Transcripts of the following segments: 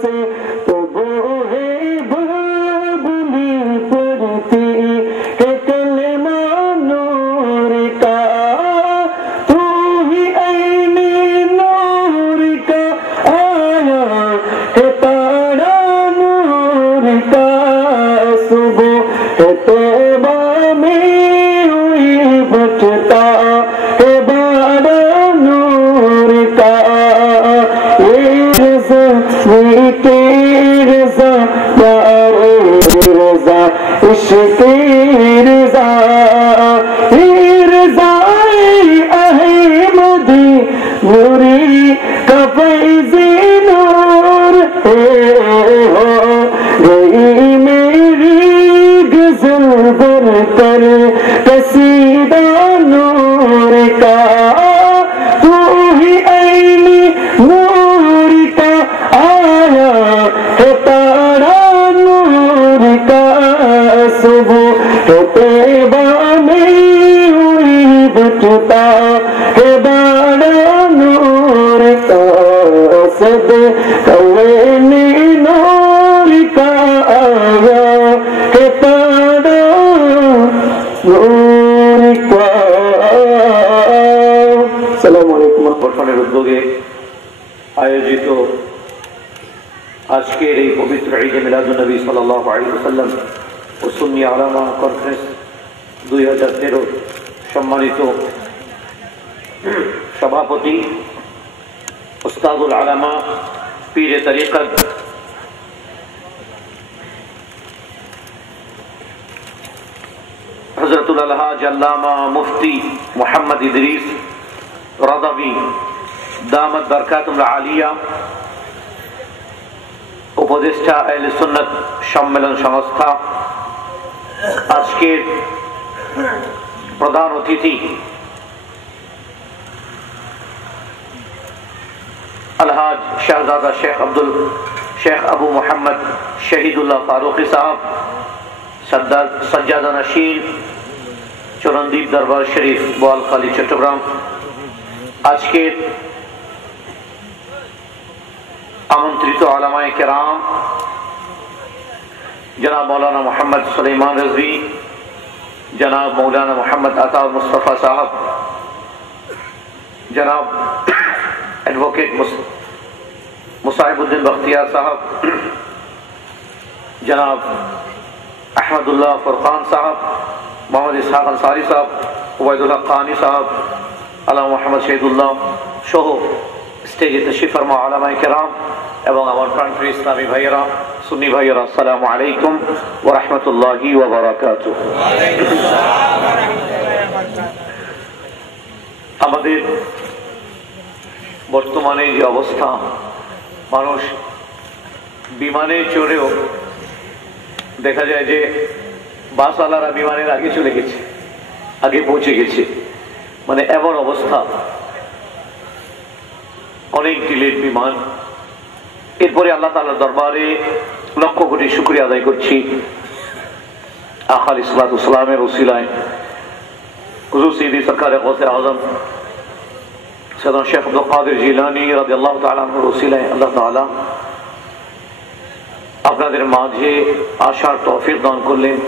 से तो वो है बुलबुली पढ़ती है कलमा नूर का तू ही ऐने नूर का आया है तारा नूर का सुबह है तौबा में हुई बचता है बारा नूर का ये रज़ा मीठे रज़ा प्यारे रज़ा इश्क़ रज़ा ये रज़ा अहमदी नूरी का फैज़े नूर है हो गई मेरी गज़ल बनकर कसीदा नूर का तू ही ऐनी नूर का आया है तारा नूर का सुबह है तैबा में हुई बचता है बाड़ा नूर का सद कवैनी नूर का आया है तारा नूर का। अस्सलामु अलैकुम। গঠনের উদ্যোগে আয়োজিত আজকের এই পবিত্র ঈদে মিলাদুন্নবী সাল্লাল্লাহু আলাইহি ওয়াসাল্লাম ও সুন্নি আলামা কনফারেন্স 2013 সম্মানিত সভাপতি উস্তাদুল আলামা পীরে তরিকত হযরতুল আলহাজ আল্লামা মুফতি মুহাম্মদ ইদ্রিস রাদাবি দামাত বারকাতুল আলিয়া উপদেষ্টা আহলে সুন্নাত সম্মেলন সংস্থা আজকের প্রধান অতিথি আলহাজ শাহজাদা শেখ আবু মোহাম্মদ শহীদুল্লাহ ফারুকি সাহেব সজ্জাদা নশীন চরণদ্বীপ দরবার শরীফ বোয়ালখালী চট্টগ্রাম আজকের আমন্ত্রিত আলামায়ে কেরাম জনাব মৌলানা মোহাম্মদ সুলাইমান রিজভী জনাব মৌলানা মোহাম্মদ আতাউর মুস্তাফা সাহেব জনাব এডভোকেট মুসাহিবউদ্দিন বখতিয়ার সাহেব জনাব আহমদুল্লাহ ফুরকান সাহেব মোহাম্মদ ইসহাক আনসারী সাহেব ওবায়দুল হক কানি সাহেব আল্লামা মোহাম্মদ শহীদুল্লাহ সহ স্টেজে তশরিফ ফরমা উলামায়ে কেরাম এবং আমার প্রাণপ্রিয় ইসলামী ভাইয়েরা সুন্নি ভাইয়েরা আসসালামু আলাইকুম ওয়া রাহমাতুল্লাহি ওয়া বারাকাতুহু। আমাদের বর্তমানে যে অবস্থা, মানুষ বিমানে চড়েও দেখা যায় যে বাসওয়ালারা বিমানের আগে চলে গেছে, আগে পৌঁছে গেছে, মানে এমন অবস্থা, অনেক ডিলেড বিমান। এরপরে আল্লাহ তাআলার দরবারে লক্ষ কোটি শুকরিয়া আদায় করছি আকা আলাইহিস সালামের ওসিলায় হুজুর সৈয়দি সরকারে গৌসে আযম সৈয়দনা শেখ আব্দুল কাদের জিলানী রাদিয়াল্লাহু তাআলা আনহুর ওসিলায় আল্লাহ তাআলা আপনাদের মাঝে আসার তৌফিক দান করলেন।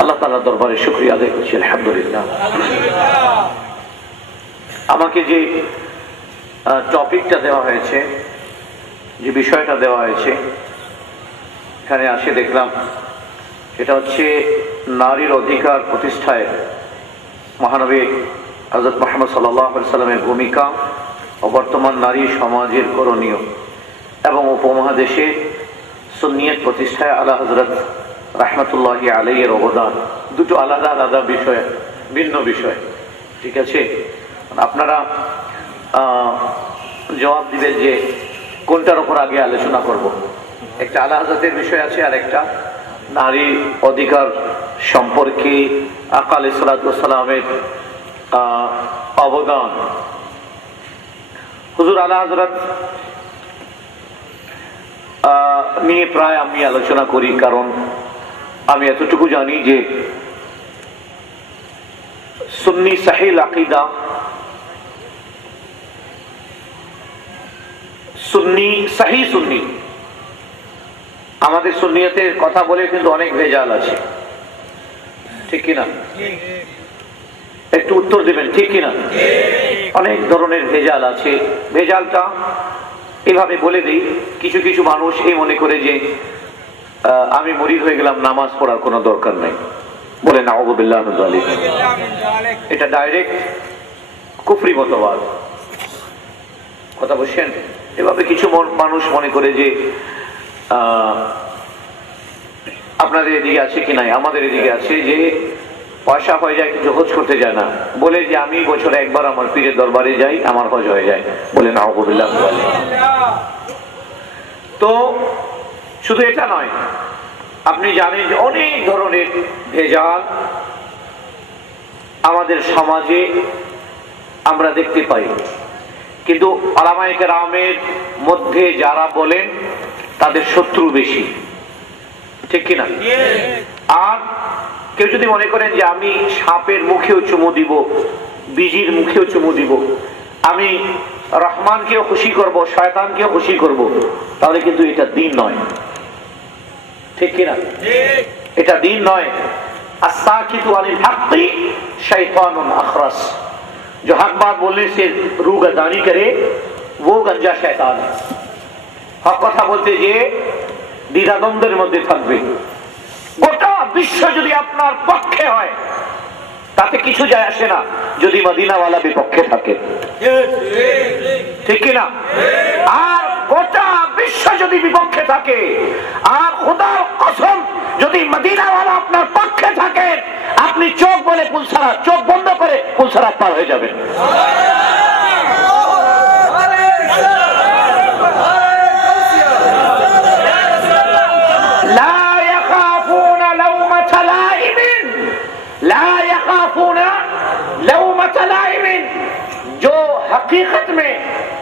আল্লাহ তাআলার দরবারে শুকরিয়া আদায় করছি আলহামদুলিল্লাহ। আমাকে যে টপিকটা দেওয়া হয়েছে, যে বিষয়টা দেওয়া হয়েছে, এখানে আসে দেখলাম এটা হচ্ছে নারীর অধিকার প্রতিষ্ঠায় মহানবী হযরত মুহাম্মদ সাল্লাল্লাহু আলাইহি সাল্লামের ভূমিকা ও বর্তমান নারী সমাজের করণীয় এবং উপমহাদেশে সুন্নিয়ত প্রতিষ্ঠায় আলা হযরত রাহমাতুল্লাহি আলাইহির অবদান। দুটো আলাদা আলাদা বিষয়, ভিন্ন বিষয়, ঠিক আছে? আপনারা জবাব দিবেন যে কোনটার উপর আগে আলোচনা করব। একটা আলা হযরতের বিষয় আছে আর একটা নারী অধিকার সম্পর্কে আকা আলাইহিস সালামের অবদান। হুজুর আলা হযরত নিয়ে প্রায় আমি আলোচনা করি, কারণ আমি এতটুকু জানি যে সুন্নি সহিহ আকীদা, সুন্নি, সহি সুন্নি। আমাদের সুন্নিয়তের কথা বলে কিন্তু অনেক ভেজাল আছে, ঠিক কিনা? একটু উত্তর দিবেন, ঠিক কিনা? অনেক ধরনের ভেজাল আছে। ভেজালটা এভাবে বলে দিই, কিছু কিছু মানুষ এই মনে করে যে আমি মুরিদ হয়ে গেলাম, নামাজ পড়ার কোনো দরকার নাই, বলে নাউযু বিল্লাহি মিন যালিক। এটা ডাইরেক্ট কুফরি মতবাদ, কথা বলছেন। এভাবে কিছু মানুষ মনে করে যে আপনাদের এদিকে আছে কি নাই, আমাদের এদিকে আছে যে পয়সা হয়ে যায় কিন্তু হজ করতে যায় না, বলে যে আমি বছরে একবার আমার পীরের দরবারে যাই, আমার হজ হয়ে যায়, বলে নাউযু বিল্লাহি মিন যালিক। তো শুধু এটা নয়, আপনি জানেন যে অনেক ধরনের ভেজাল আমাদের সমাজে আমরা দেখতে পাই, কিন্তু উলামায়ে কেরামের মধ্যে যারা বলেন তাদের শত্রু বেশি, ঠিক কিনা? আর কেউ যদি মনে করেন যে আমি সাপের মুখেও চুমু দিব, বিজির মুখেও চুমু দিব, আমি রহমানকেও খুশি করব, শয়তানকেও খুশি করব, তাহলে কিন্তু এটা দ্বীন নয়, ঠিক কিনা? এটা দ্বীন নয়। আস-সাকিতু আনিল হাক্কি শাইতানুন আখরাস, जो हक बात बोलने से रूगदानी करे वो गंजा शैतान है। हक কথা বলতে যে দ্বিধাদ্বন্দ্বের মধ্যে থাকবে। গোটা বিশ্ব যদি আপনার পক্ষে হয় তাতে কিছু যায় আসে না যদি মদিনাওয়ালা বিপক্ষে থাকে, ঠিক কিনা? আর গোটা বিশ্ব যদি বিপক্ষে থাকে, আর খোদার কসম যদি মদিনাওয়ালা আপনার পক্ষে থাকে, আপনি চোখ বলে পুলসারাত, চোখ বন্ধ করে পুলসারাত পার হয়ে যাবেন। লা ইয়াখাফুনা লাওমাতা লাইমিন, লা ইয়াখাফুনা लाउमता लाइमिन। जो हकीकत में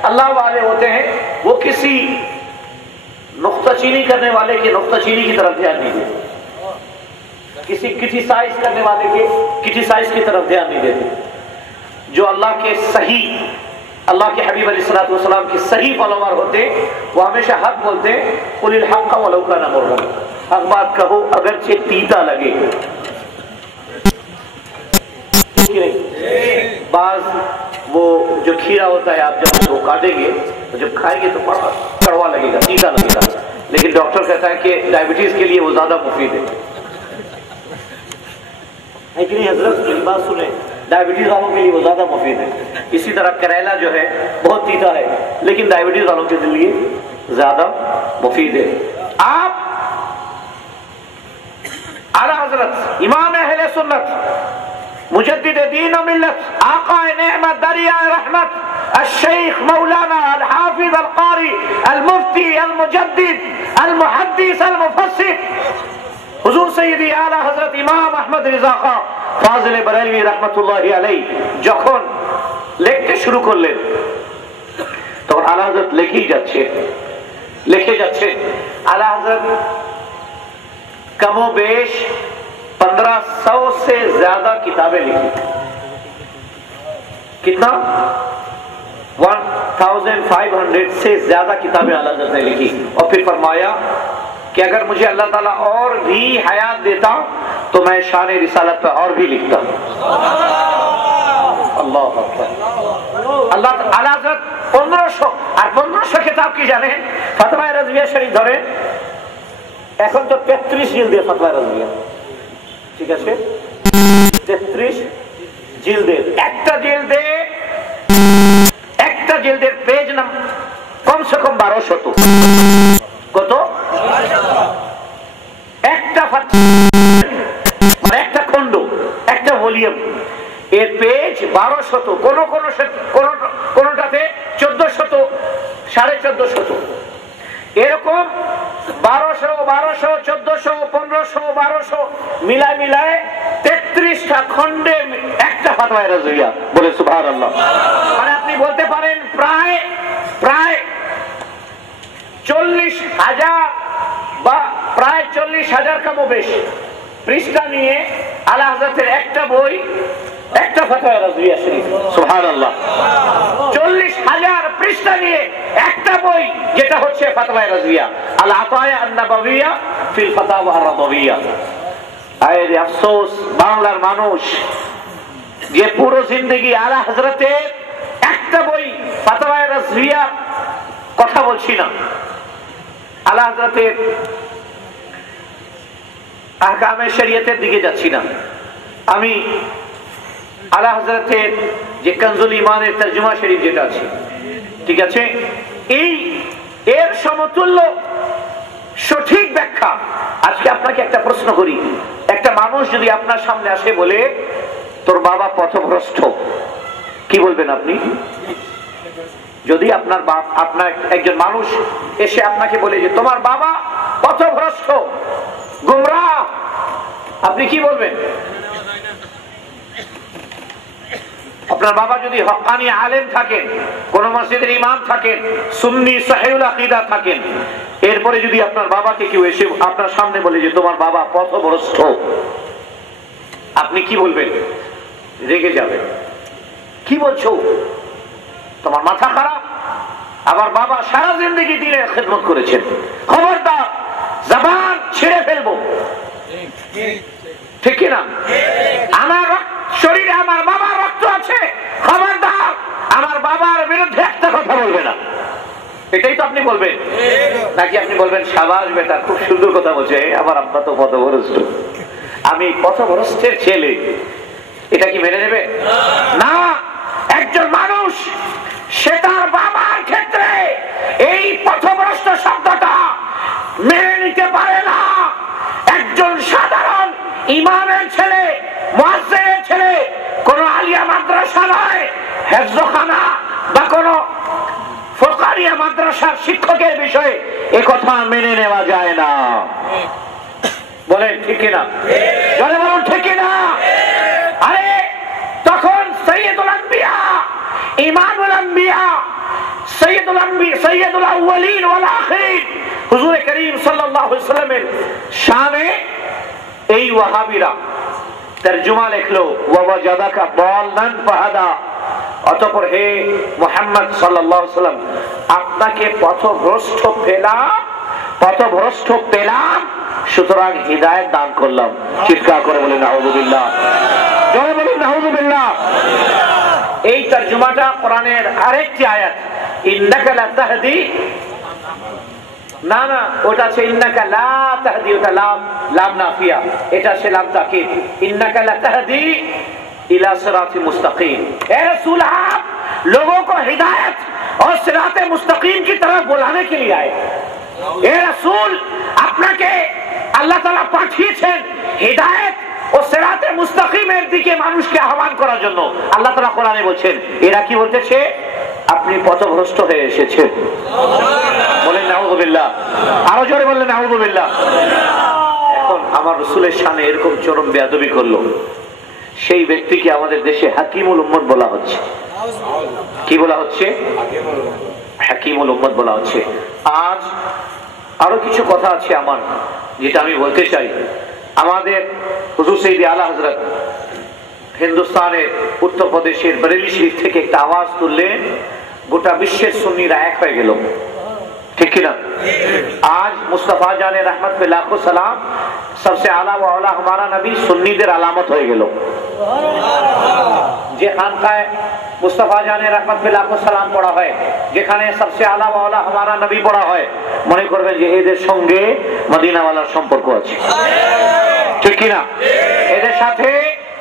अल्लाह वाले होते हैं वो किसी नुक्ताचीनी करने वाले के नुक्ताचीनी की तरफ ध्यान नहीं देते, किसी क्रिटिसाइज करने वाले के क्रिटिसाइज की तरफ ध्यान नहीं देते। जो अल्लाह के सही, अल्लाह के हबीब अलैहिस्सलातु वस्सलाम के सही फॉलोवर होते वो हमेशा हक बोलते, कुलिल हक़ वलौ काना मुर्रा, हक बात कहो अगरचे तीता लगे, कि नहीं? बाज वो जो खीरा होता है आप जब उसको काटेंगे तो जब खाएंगे तो बड़ा कड़वा लगेगा, तीता लगेगा, लेकिन डॉक्टर कहता है कि डायबिटीज के लिए वो ज्यादा मुफीद है कि नहीं हजरत? बात सुने, डायबिटीज वालों के लिए वो ज्यादा मुफीद है। इसी तरह करेला जो है बहुत तीता है लेकिन डायबिटीज वालों के लिए ज्यादा मुफीद है। आप आला हजरत इमाम अहले सुन्नत मुजद्दिद दीन व मिल्लत आका नेमत दरिया रहमत الشيخ مولانا الحافظ القاري المفتي المجدد المحدث المفسر हुजूर सैयदी आला हजरत इमाम अहमद रिजा खां फाजिल बरेलवी रहमतुल्लाहि अलैहि যখন লিখতে শুরু করলেন তখন আলা হযরত লিখে যাচ্ছে আলা হযরত कमोबेश 1500 से ज्यादा किताबें लिखी। कितना? 1500 से ज्यादा किताबें आला हज़रत ने लिखी। और फिर फरमाया कि अगर मुझे अल्लाह ताला और भी हयात देता तो मैं शान रिसालत पे और भी लिखता। अल्लाह अकबर। अल्लाह आला हज़रत 1500 और 1500 किताब की जाने फतवा रज़विया शरीफ धरे এখন তো 33 জিলদের ফতোয়া রাজিয়া, ঠিক আছে? 33 জিলদের, একটা জিলদের পেজ নাম কমসে কম 1200। কত? একটা একটা খণ্ড, একটা ভলিউম, এর পেজ 1200, কোনটাতে 1400, 1450, এরকম 1200, 1400, 1500, 1200 মিলায় 33টা খণ্ডে একটা ফতোয়া রাজিয়া। বলে সুবহানাল্লাহ। মানে আপনি বলতে পারেন প্রায় 40,000 বা প্রায় 40,000 কমবেশ পৃষ্ঠা নিয়ে আলা হযরতের একটা বই, একটা ফতোয়া রাজিয়া শরীফ। সুবহানাল্লাহ। 1000 পৃষ্ঠা নিয়ে একটা বই, যেটা হচ্ছে ফাতওয়ায়ে রাজিয়া, আল আতায়া আন-নাবাবিয়া ফিল ফাতাওয়া আর-রাদাবিয়া। আরে আফসোস বাংলার মানুষ যে পুরো জিন্দেগি আলা হযরতের একটা বই ফাতওয়ায়ে রাজিয়া কথা বলছি না, আলা হযরতের আহকামে শরীয়তের দিকে যাচ্ছি না, আমি আলা হযরতের যে কানজুল ঈমানের তরজমা শরীফ যেটা আছে, ঠিক আছে, এর সমতুল্য সঠিক ব্যাখ্যা। আজকে আপনাকে একটা প্রশ্ন করি, একটা মানুষ যদি আপনার সামনে আসে বলে তোর বাবা পথভ্রষ্ট, কি বলবেন আপনি? যদি আপনার একজন মানুষ এসে আপনাকে বলে যে তোমার বাবা পথভ্রষ্ট, গুমরাহ, আপনি কি বলবেন? আপনার বাবা যদি হক্কানি আলেম থাকেন, কোন মসজিদের ইমাম থাকেন, সুন্নি সহিহুল আকীদা থাকেন, এরপরে যদি আপনার বাবাকে কেউ এসে আপনার সামনে বলে যে তোমার বাবা পথভ্রষ্ট, আপনি কি বলবেন? রেগে যাবেন। কি বলছো, তোমার মাথা খারাপ? আমার বাবা সারা জিন্দেগি দিনের খেদমত করেছেন, খবরদার জবান ছিঁড়ে ফেলবো, ঠিক কিনা? আমার শরীরে আমার বাবার রক্ত আছে, খবরদার আমার বাবার বিরুদ্ধে একটা কথা বলবে না। এটাই তো আপনি বলবেন, নাকি আপনি বলবেন সাবাস বেটা খুব সুন্দর কথা বলছে, আমার আব্বা তো পথভ্রষ্ট, আমি পথভ্রষ্টের ছেলে, এটা কি মেনে নেবে? না। একজন মানুষ সে তার বাবার ক্ষেত্রে এই পথভ্রষ্ট শব্দটা মেনে নিতে পারে না। একজন সাধারণ ইমামের ছেলে, মুয়াজ্জিনের ছেলে, কোন আলিয়া মাদ্রাসা নয়, হেফজখানা বা কোন ফোকারিয়া মাদ্রাসার শিক্ষকের বিষয়ে এ কথা মেনে নেওয়া যায় না। বলেন ঠিক কিনা? বলুন ঠিক কিনা? আরে তখন সৈয়দুল আম্বিয়া, ইমামুল আম্বিয়া, সৈয়দুল আউয়ালিন ওয়াল আখিরিন হুজুর করিম সাল্লাল্লাহু আলাইহি ওয়াসাল্লামের শানে এই ওয়াহাবিরা তরজমা লিখলো, ওয়া ওয়াজাদাকা দাল্লান ফাহাদা, অতঃপর হে মুহাম্মদ সাল্লাল্লাহু আলাইহি ওয়াসাল্লাম আপনাকে পথভ্রষ্ট পেলাম, সুতরাং হিদায়াত দান করলাম। চিৎকার করে বলেন নাউযুবিল্লাহ, জোরে বলেন নাউযুবিল্লাহ। এই তরজমাটা কোরআনের আরেকটি আয়াত, ইন্নাকা লা তাহদি, না ওটা আছে ইন্নাকা লা তাহদি, ওটা লাম নাফিয়া, এটা আছে লাম তাকিদ। ইন্নাকা লা তাহদি इला सिराते मुस्तकीम, ए रसूल आप लोगों को हिदायत और सिराते मुस्तकीम की तरफ बुलाने के लिए आए। ए रसूल আপনাকে আল্লাহ তাআলা পাঠিয়েছেন হিদায়াত ও সিরাতে মুস্তাকিমের দিকে মানুষকে আহ্বান করার জন্য। আল্লাহ তাআলা কোরআনে বলছেন, এরা কি বলতেছে? আপনি পথভ্রষ্ট হয়ে এসেছেন। বলেন নাউযুবিল্লাহ, আরো জোরে বললেন নাউযুবিল্লাহ। এখন আমার রাসূলের শানে এরকম চরম বেয়াদবি করলো, সেই ব্যক্তিকে আমাদের দেশে হাকিমুল উম্মত বলা হচ্ছে। কি বলা হচ্ছে? হাকিমুল উম্মত বলা হচ্ছে। আজ আরো কিছু কথা আছে আমার, যেটা আমি বলতে চাই। আমাদের হুজুর সৈয়দ আলা হযরত হিন্দুস্তানের উত্তরপ্রদেশের বরেলি শরীফ থেকে একটা আওয়াজ তুললেন, গোটা বিশ্বের সুন্নিরা এক হয়ে গেল, ঠিক কিনা? आज मुस्तफा जाने रहमत पे लाखों सलाम, सबसे आला व औला हमारा नबी सुन्नीদের আলামত হয়ে গেল। যে খানকায় মুস্তফা জানে রহমত पे लाखों सलाम পড়া হয়, যেখানে सबसे आला व औला हमारा नबी পড়া হয়, মনে করবেন যে এদের সঙ্গে মদিনাওয়ালার সম্পর্ক আছে, ঠিক কিনা? এদের সাথে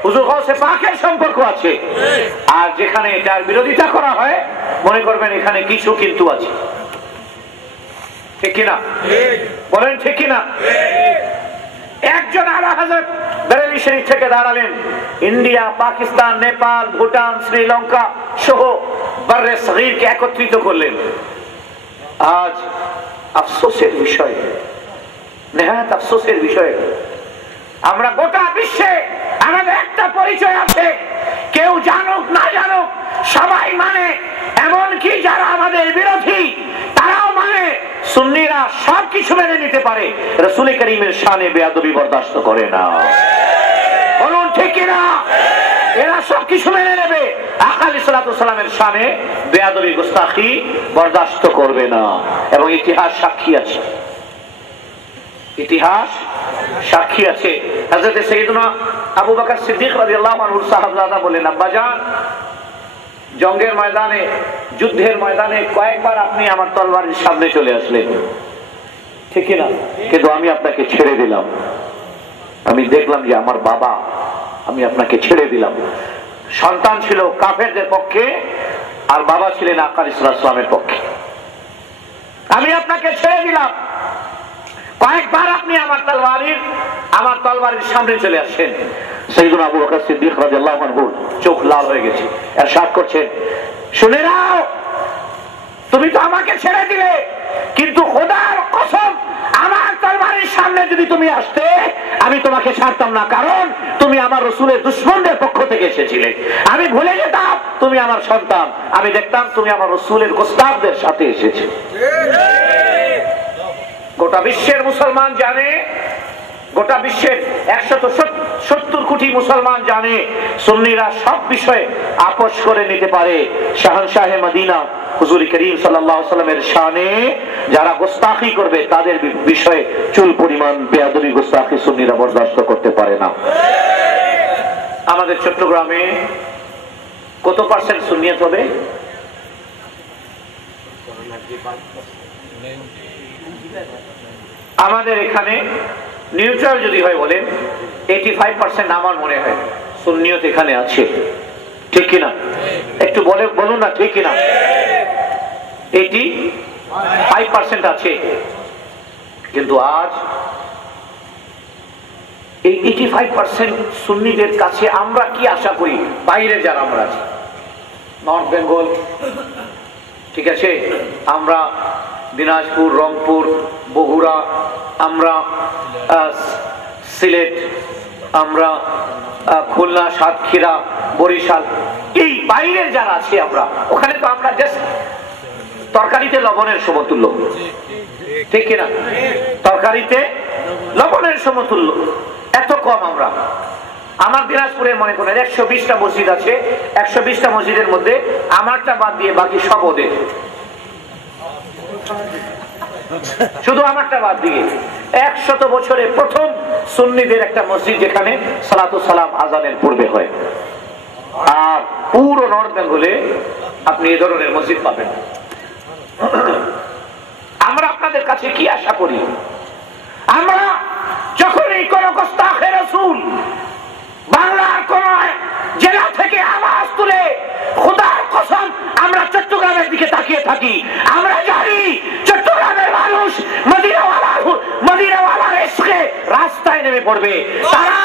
হুজুর গাউসে পাকের সম্পর্ক আছে। আর যেখানে এটার বিরোধিতা করা হয়, মনে করবেন এখানে কিছু কিন্তু আছে, ঠিক কিনা? বলেন ঠিক কিনা? একজন আলা হযরত বরেলি শরীফ থেকে দাঁড়ালেন, ইন্ডিয়া, পাকিস্তান, নেপাল, ভুটান, শ্রীলঙ্কা সহ বর্রে সগীরকে একত্রিত করলেন। আজ আফসোসের বিষয়, নেহাত আফসোসের বিষয়, আমরা গোটা বিশ্বে আমাদের একটা পরিচয় আছে, কেউ জানুক না জানুক সবাই মানে, এমনকি যারা আমাদের বিরোধী তারাও মানে। সুন্নিরা সবকিছু মেনে নিতে পারে, রাসূল করিমের শানে বেয়াদবি বরদাস্ত করে না। বলুন ঠিক কিনা? এরা সব কিছু মেনে নেবে, আকা আলাইহিস সালাতু ওয়াস সালামের শানে বেয়াদবি গুস্তাখি বরদাস্ত করবে না। এবং ইতিহাস সাক্ষী আছে, ইতিহাস সাক্ষী আছে। হযরত সাইয়েদনা আবু বকর সিদ্দিক রাদিয়াল্লাহু আনহু সাহাবজাদা বলেন, আব্বাজান জঙ্গের ময়দানে, যুদ্ধের ময়দানে কয়েকবার আপনি আমার তরবারির সামনে চলে আসলেন, ঠিক না? কিন্তু আমি আপনাকে ছেড়ে দিলাম। আমি দেখলাম যে আমার বাবা, আমি আপনাকে ছেড়ে দিলাম। সন্তান ছিল কাফেরদের পক্ষে আর বাবা ছিলেন আকা আলাইহিস সালামের পক্ষে। আমি আপনাকে ছেড়ে দিলাম, কয়েকবার আপনি আমার তরবারির সামনে চলে আসেন। সাইয়েদনা আবু বকর সিদ্দিক রাদিয়াল্লাহু আনহু চোখ লাল হয়ে গেছে, ইরশাদ করছেন, শুনে নাও, তুমি তো আমাকে ছেড়ে দিলে, কিন্তু খোদার কসম আমার তরবারির সামনে যদি তুমি আসতে আমি তোমাকে ছাড়তাম না, কারণ তুমি আমার রাসূলের দুশমনদের পক্ষ থেকে এসেছিলে। আমি ভুলে যেতাম তুমি আমার সন্তান, আমি দেখতাম তুমি আমার রাসূলের গোস্তাখদের সাথে এসেছে। গোটা বিশ্বের মুসলমান জানে, গোটা বিশ্বের 170 কোটি মুসলমান জানে, সুন্নিরা সব বিষয়ে আপোষ করে নিতে পারে। শাহনশাহে মদিনা হুজুর করিম সাল্লাল্লাহু আলাইহি ওয়াসাল্লামের শানে যারা গোস্তাখি করবে তাদের বিষয়ে চুল পরিমাণ বেয়াদবি গোস্তাখি সুন্নিরা বরদাস্ত করতে পারে না। আমাদের চট্টগ্রামে কত পার্সেন্ট সুন্নিয়ত হবে? আমাদের এখানে নিউট্রাল যদি হয় বলেন 85% আমার মনে হয় সুন্নিয়ত এখানে আছে, ঠিক কিনা? একটু বলুন না, ঠিক কিনা? 85% আছে। কিন্তু আজ এই 85% সুন্নিদের কাছে আমরা কি আশা করি? বাইরে যারা আমরা আছি, নর্থ বেঙ্গল, ঠিক আছে, আমরা দিনাজপুর, রংপুর, বগুড়া, আমরা সিলেট, আমরা খুলনা, সাতক্ষীরা, বরিশাল, এই বাইরের যারা আছে আমরা, ওখানে তো আমরা জাস্ট তরকারিতে লবণের সমতুল্য, ঠিক কিনা? তরকারিতে লবণের সমতুল্য, এত কম আমরা। আমার দিনাজপুরে মনে করেন 120টা মসজিদ আছে, 120টা মসজিদের মধ্যে আমারটা বাদ দিয়ে বাকি সব ওদের, শুধু আমারটা বাদ দিয়ে 100 বছরে প্রথম সুন্নিদের একটা মসজিদ যেখানে সালাতু সালাম আজানের পূর্বে হয়। আর পুরো নর্থ বেঙ্গলে আপনি এই ধরনের মসজিদ পাবেন। আমরা আপনাদের কাছে কি আশা করি? আমরা যখন এই কোন গোস্তাখে রাসূল বাংলার কোন জেলা থেকে আওয়াজ তুলে, খোদার কসম আমরা চট্টগ্রামের দিকে তাকিয়ে থাকি, আমরা জানি চট্টগ্রামের মানুষ মদিনাওয়ালার ইশকে রাস্তায় নেমে পড়বে। তারা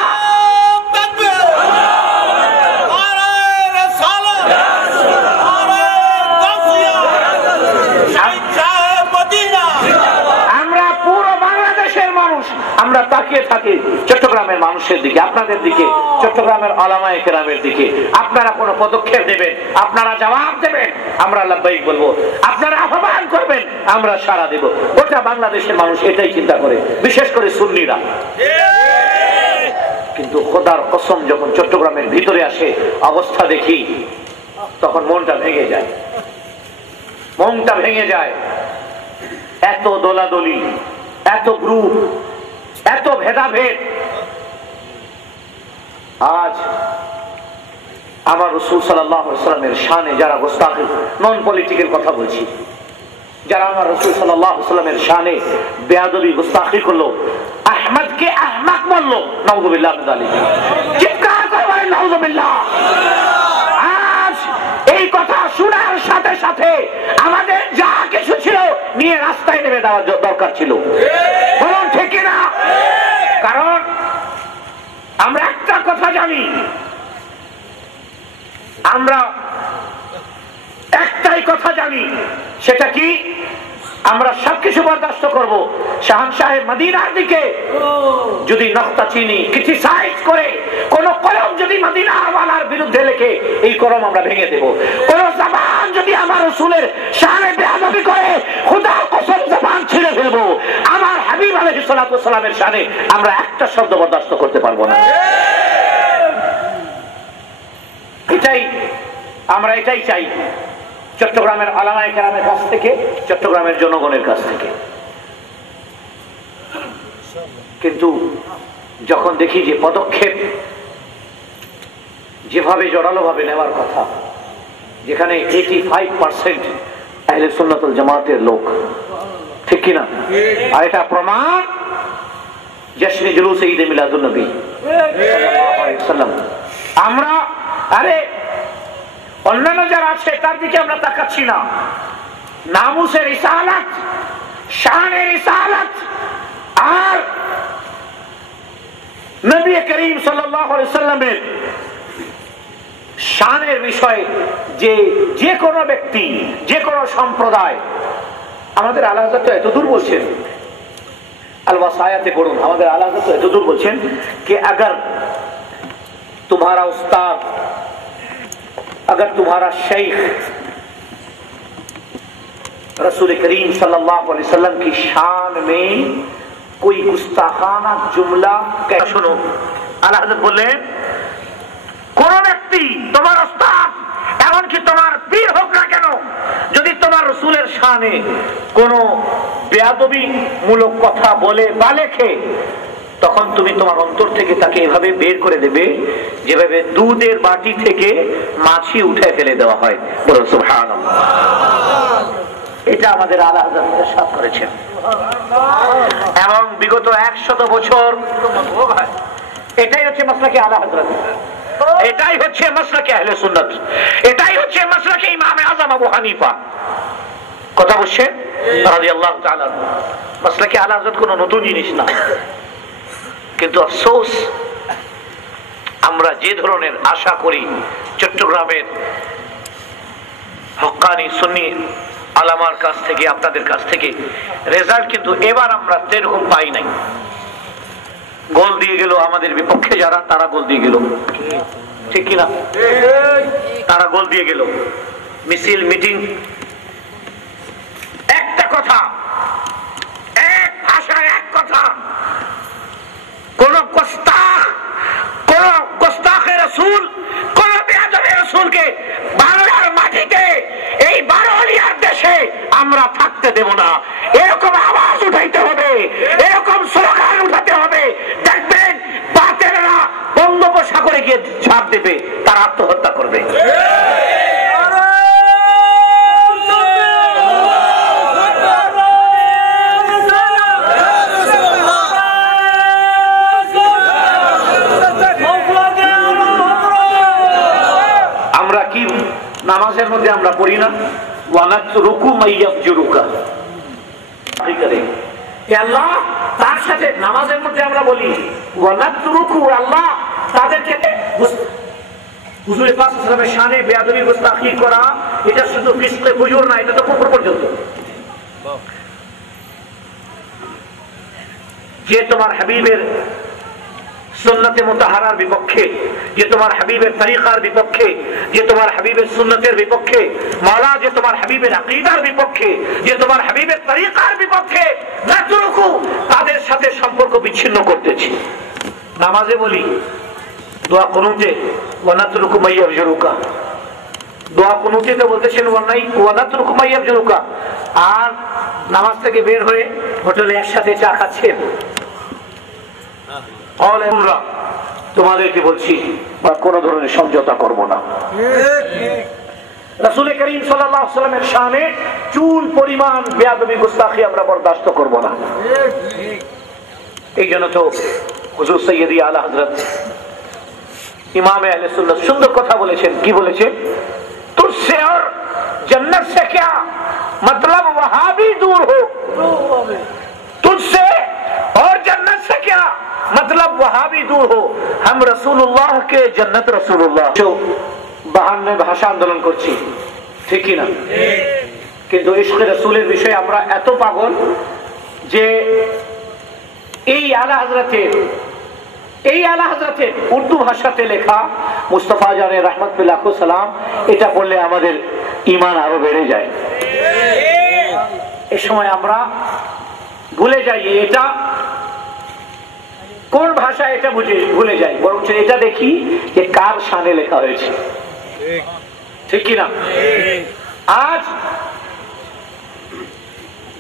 আমরা পুরো বাংলাদেশের মানুষ আমরা তাকিয়ে থাকি চট্টগ্রামের মানুষের দিকে, আপনাদের দিকে, চট্টগ্রামের উলামায়ে কেরামের দিকে। আপনারা কোনো পদক্ষেপ নেবেন, আপনারা জবাব দেবেন, আমরা লাব্বাইক বলবো, আপনারা আহ্বান করবেন, আমরা সাড়া দেব। গোটা বাংলাদেশের মানুষ এটাই চিন্তা করে, বিশেষ করে সুন্নিরা। কিন্তু খোদার কসম যখন চট্টগ্রামের ভিতরে আসে অবস্থা দেখি, তখন মনটা ভেঙে যায়, মনটা ভেঙে যায়। এত দোলাদলি, এত গ্রুপ, এত ভেদাভেদ। আজ আমার রাসূল সাল্লাল্লাহু আলাইহি ওয়াসাল্লামের শানে যারা গোস্তাখি, নন পলিটিক্যাল কথা বলছি, যারা আমার রাসূল সাল্লাল্লাহু আলাইহি ওয়াসাল্লামের শানে বেয়াদবি গোস্তাখি করলো, আহমদকে আহমাক বললো, নাউযুবিল্লাহ মিন যালিক, চিৎকার করে বলেন নাউযুবিল্লাহ। আজ এই কথা শোনার সাথে সাথে আমাদের যা কিছু ছিল নিয়ে রাস্তায় নেমে দেওয়ার দরকার ছিল, বলুন ঠিক না? কারণ আমরা একটা কথা জানি, আমরা একটাই কথা জানি, সেটা কি? আমরা সবকিছু বরদাস্ত করবো। শাহনশাহে মদিনার দিকে যদি নকতা চিনি ক্রিটিসাইজ করে কোন কলম যদি মদিনাওয়ালার বিরুদ্ধে লেখে, এই কলম আমরা ভেঙে দেব। কোন জবান যদি আমার রাসূলের শানে বেয়াদবি করে, খোদার কসম জবান ছিঁড়ে ফেলবো। আমার হাবিব আলাইহিস সালাতু ওয়াস সালামের শানে আমরা একটা শব্দ বরদাস্ত করতে পারবো না। আমরা এটাই চাই চট্টগ্রামের আলামায়ে কেরামের কাছ থেকে, চট্টগ্রামের জনগণের কাছ থেকে। কিন্তু যখন দেখি যে পদক্ষেপ যেভাবে জোরালোভাবে নেওয়ার কথা, যেখানে 85% আহলে সুন্নাত ওয়াল জামাতের লোক, ঠিক কিনা? আর এটা প্রমাণ জশ্নে জুলুসে ঈদে মিলাদুন নবী সাল্লাল্লাহু আলাইহি ওয়াসাল্লাম। আমরা অন্যান্য যারা আছে তার দিকে আমরা তাকাচ্ছি না। নামুসের রিসালাত, শানের রিসালাত আর নবী করিম সাল্লাল্লাহু আলাইহি ওয়াসাল্লামের শানের বিষয়ে যে কোনো ব্যক্তি, যে কোনো সম্প্রদায়, আমাদের আলা হযরত এতদূর বলছেন, আল ওয়াসায়াতে পড়ুন, আমাদের আলা হযরত এতদূর বলছেন कि अगर तुम्हारा उस्ताद, अगर तुम्हारा शेख रसूल करीम सल्लल्लाहु अलैहि वसल्लम की शान में कोई गुस्ताखाना जुमला कह, सुनो, आला हज़रत बोलें কোন ব্যক্তি, তোমার উস্তাদ, এমনকি তোমার পীর হোক না কেন, যদি তোমার রাসূলের শানে কোন বেয়াদবি মূলক কথা বলে বা লেখে, তখন তুমি তোমার অন্তর থেকে তাকে এভাবে বের করে দেবে যেভাবে দুধের বাটি থেকে মাছি উঠে ফেলে দেওয়া হয়। বলুন সুবহানাল্লাহ। এটা আমাদের আলা হযরত ইরশাদ করেছেন এবং বিগত 100 বছর এটাই হচ্ছে মাসলাকে আলা হযরত, এটাই হচ্ছে মাসলাকে আহলে সুন্নাত, এটাই হচ্ছে মাসলাকে ইমাম আযম আবু হানিফা। কথা বলছেন রাদিয়াল্লাহু তাআলা। মাসলাকে আলা হযরত কোনো নতুন জিনিস না, কিন্তু আফসোস আমরা যে ধরনের আশা করি চট্টগ্রামের হক্কানি সুন্নি আলামার কাছ থেকে, আপনাদের কাছ থেকে, রেজাল্ট কিন্তু এবার আমরা সেরকম পাই নাই। গোল দিয়ে গেল আমাদের বিপক্ষে যারা, তারা গোল দিয়ে গেল, ঠিক কিনা? তারা গোল দিয়ে গেল। মিছিল, মিটিং, একটা কথা, এক ভাষায় এক কথা। কোন গোস্তাখে রাসূল, কোন বেয়াদবে রাসূলকে বাংলার মাটিতে, এই বারোয়ারিয়ার দেশে আমরা থাকতে দেব না। এরকম আওয়াজ উঠাইতে হবে, এরকম স্লোগান উঠাতে হবে। দেখবেন বাতিলরা বঙ্গোপসাগরে গিয়ে ঝাঁপ দেবে, তারা আত্মহত্যা করবে। আমরা কি নামাজের মধ্যে আমরা পড়ি না, ওয়ানাতরুকু মাইয়াফজুরুকা, আল্লাহ তার সাথে নামাজের মধ্যে আমরা বলি ওয়ানাতরুকু, আল্লাহ তাদেরকে, হুজুর পাক সাল্লাল্লাহু আলাইহি ওয়াসাল্লামের শানে বেয়াদবি গুস্তাখি করা, এটা শুধু ফিসকে ফুজুর না, এটা তো কুফর পর্যন্ত। যে তোমার হাবিবের সুন্নতে মুতাহারার বিপক্ষে, যে তোমার হাবিবের তরিকার বিপক্ষে, যে তোমার হাবিবের সুন্নতের বিপক্ষে, মাওলা যে তোমার হাবিবের আকীদার বিপক্ষে, যে তোমার হাবিবের তরিকার বিপক্ষে, নাতরুকু, তাদের সাথে সম্পর্ক বিচ্ছিন্ন করতেছি। নামাজে বলি দোয়া কুনুতে ওয়ানাতরুকু মাইয়াফজুরুকা, দোয়া কুনুতে তো বলতেছেন ওয়ানাতরুকু মাইয়াফজুরুকা, আর নামাজ থেকে বের হয়ে হোটেলে একসাথে চা খাচ্ছেন। তোমাদেরকে বলছি কোন ধরনের সমঝোতা করব না। রাসূল করিম সাল্লাল্লাহু আলাইহি ওয়াসাল্লামের শানে চুল পরিমাণ বেয়াদবি গুস্তাখি আমরা বরদাস্ত করব না। এই জন্য তো হুজুর সৈয়দি আলা হযরত ইমাম আহলে সুন্নাত সুন্দর কথা বলেছেন। কি বলেছেন? তুসসে আর জান্নাত সে क्या मतलब वहां भी दूर हो, तुझसे और जन्नत से क्या मतलब वहां भी दूर हो। हम रसूलुल्लाह के जन्नत रसूलुल्लाह जो 52 ভাষা আন্দোলন করছি, ঠিক কি না? কিন্তু ইশকে রাসূলের বিষয়ে আমরা এত পাগল যে এই আলা হযরতের উর্দু ভাষাতে লেখা মুস্তাফা জানে রাহমাতুল্লাহ সালাম, এটা পড়লে আমাদের ঈমান আরো বেড়ে যায়। এই সময় আমরা ভুলে যাই এটা কোন ভাষা, এটা ভুলে যাই, বরং এটা দেখি যে কার শানে লেখা হয়েছে। ঠিক কিনা? আজ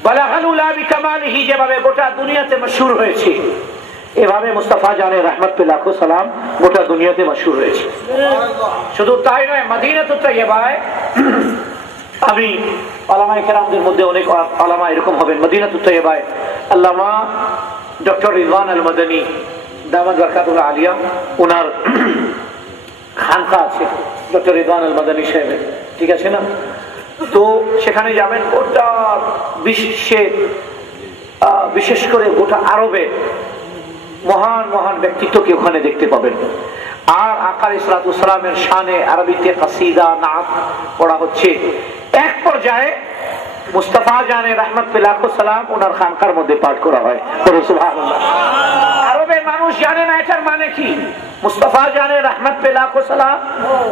বালাগাল উলা বিকামালিহি যেভাবে গোটা দুনিয়াতে মশহুর হয়েছে, এভাবে মুস্তাফা জানে রহমত পে লাখো সালাম গোটা দুনিয়াতে মশহুর হয়েছে। শুধু তাই নয়, মদিনাতুত তাইয়্যিবায় আমি উলামায়ে কেরামদের মধ্যে অনেক উলামা এরকম হবেন। মদিনাতুত তাইয়্যিবায় আল্লামা ডক্টর রিজওয়ান আল মাদানী দামাত বরকাতুল্লাহ আলিয়া, ওনার খানকা আছে ডক্টর রিজওয়ান আল মাদানী সাহেবের, ঠিক আছে না? তো সেখানে যাবেন, গোটা বিশ্বের বিশেষ করে গোটা আরবের মহান মহান ব্যক্তিত্বকে ওখানে দেখতে পাবেন। আর আকা আলাইহিস সালামের শানে আরবিতে কাসিদা নাত পড়া হচ্ছে। এক পর্যায়ে মুস্তাফা জানে রহমত পে লাখো সালাম ওনার খানকার মধ্যে পাঠ করা হয়। সুবহানাল্লাহ। আরবের মানুষ জানে না এটার মানে কি। মুস্তাফা জানে রহমত পে লাখো সালাম,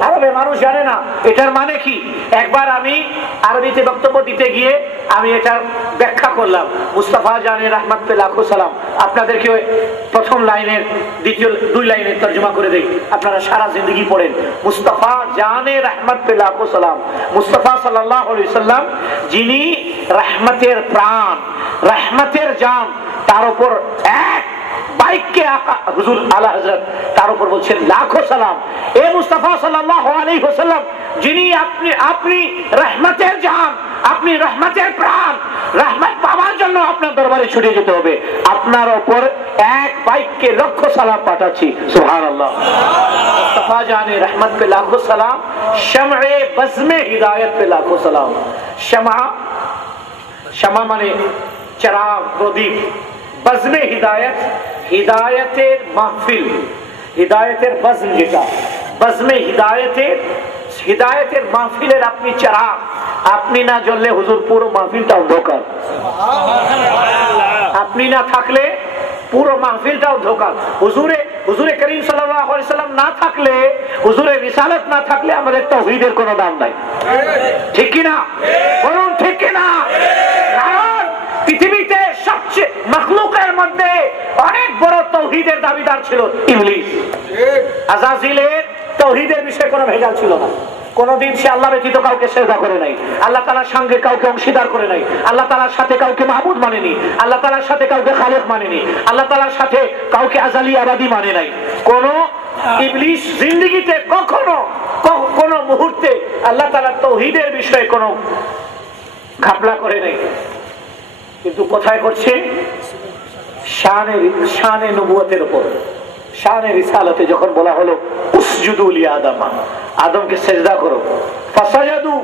আরবের মানুষ জানে না এটার মানে কি। একবার আমি আরবিতে বক্তব্য দিতে গিয়ে আমি এটার ব্যাখ্যা করলাম। মুস্তাফা জানে রহমত পে লাখো সালাম আপনাদেরকে প্রথম লাইনের দ্বিতীয় 2 লাইনের তর্জমা করে দেই, আপনারা সারা জিন্দেগি পড়েন। মুস্তাফা জানে রহমত পে লাখো সালাম, মুস্তাফা সাল্লাল্লাহু আলাইহি সাল্লাম যিনি রহমতের প্রাণ, রহমতের জান, তার উপর এক বাইককে হুজুর আলা হযরত তার উপর বলছেন লাখো সালাম। এ মুস্তাফা সাল্লাল্লাহু আলাইহি ওয়াসাল্লাম যিনি আপনি রহমতের জান, আপনি রহমতের প্রাণ, রহমত পাওয়ার জন্য আপনার দরবারে ছুটে যেতে হবে, আপনার উপর এক বাইককে লক্ষ সালাম পাঠাচ্ছি। সুবহানাল্লাহ। মুস্তাফা জানে রহমত পে লাখো সালাম, শামএ বজমে হিদায়াত পে লাখো সালাম। শামা মানে চিরাগ, প্রদীপ। বজমে হিদায়াত, হিদায়াতের মাহফিল, হিদায়াতের বজম যেটা, বজমে হিদায়াতের মাহফিলের আপনি চিরাগ, আপনি না জ্বললে হুজুর পুরো মাহফিলটা অন্ধকার, আপনি না থাকলে পুরো মাহফিলটা অন্ধকার। হুজুরে করিম সাল্লাল্লাহু আলাইহি সাল্লাম না থাকলে, হুজুরের রিসালাত না থাকলে আমাদের তাওহীদের কোনো দাম নাই। ঠিক কি না? বলুন ঠিক কি না? কারণ পৃথিবীতে সবচেয়ে মাখলুকের মধ্যে অনেক বড় তাওহীদের দাবিদার ছিল ইবলিস। আজাজিলের তাওহীদের বিষয়ে কোনো ভেজাল ছিল না। কোনদিন সে আল্লাহ ব্যতীত কাউকে সেজদা করে নাই, আল্লাহ তাআলার সঙ্গে কাউকে অংশীদার করে নাই, আল্লাহ তাআলার সাথে কাউকে মাবুদ মানেনি, আল্লাহ তাআলার সাথে কাউকে খালেক মানেনি, আল্লাহ তাআলার সাথে কাউকে আজালি আবাদি মানে নাই। কোন ইবলিস জিন্দেগিতে কখনো কোন মুহূর্তে আল্লাহ তাআলার তাওহীদের বিষয়ে কোনো ঘাপলা করে নাই। কিন্তু কোথায় করছে? শানে নবুয়তের উপর, শানে রিসালাতে যখন বলা হলো উসজুদু লি আদম, আদমকে সেজদা করো, ফাসাজাদু,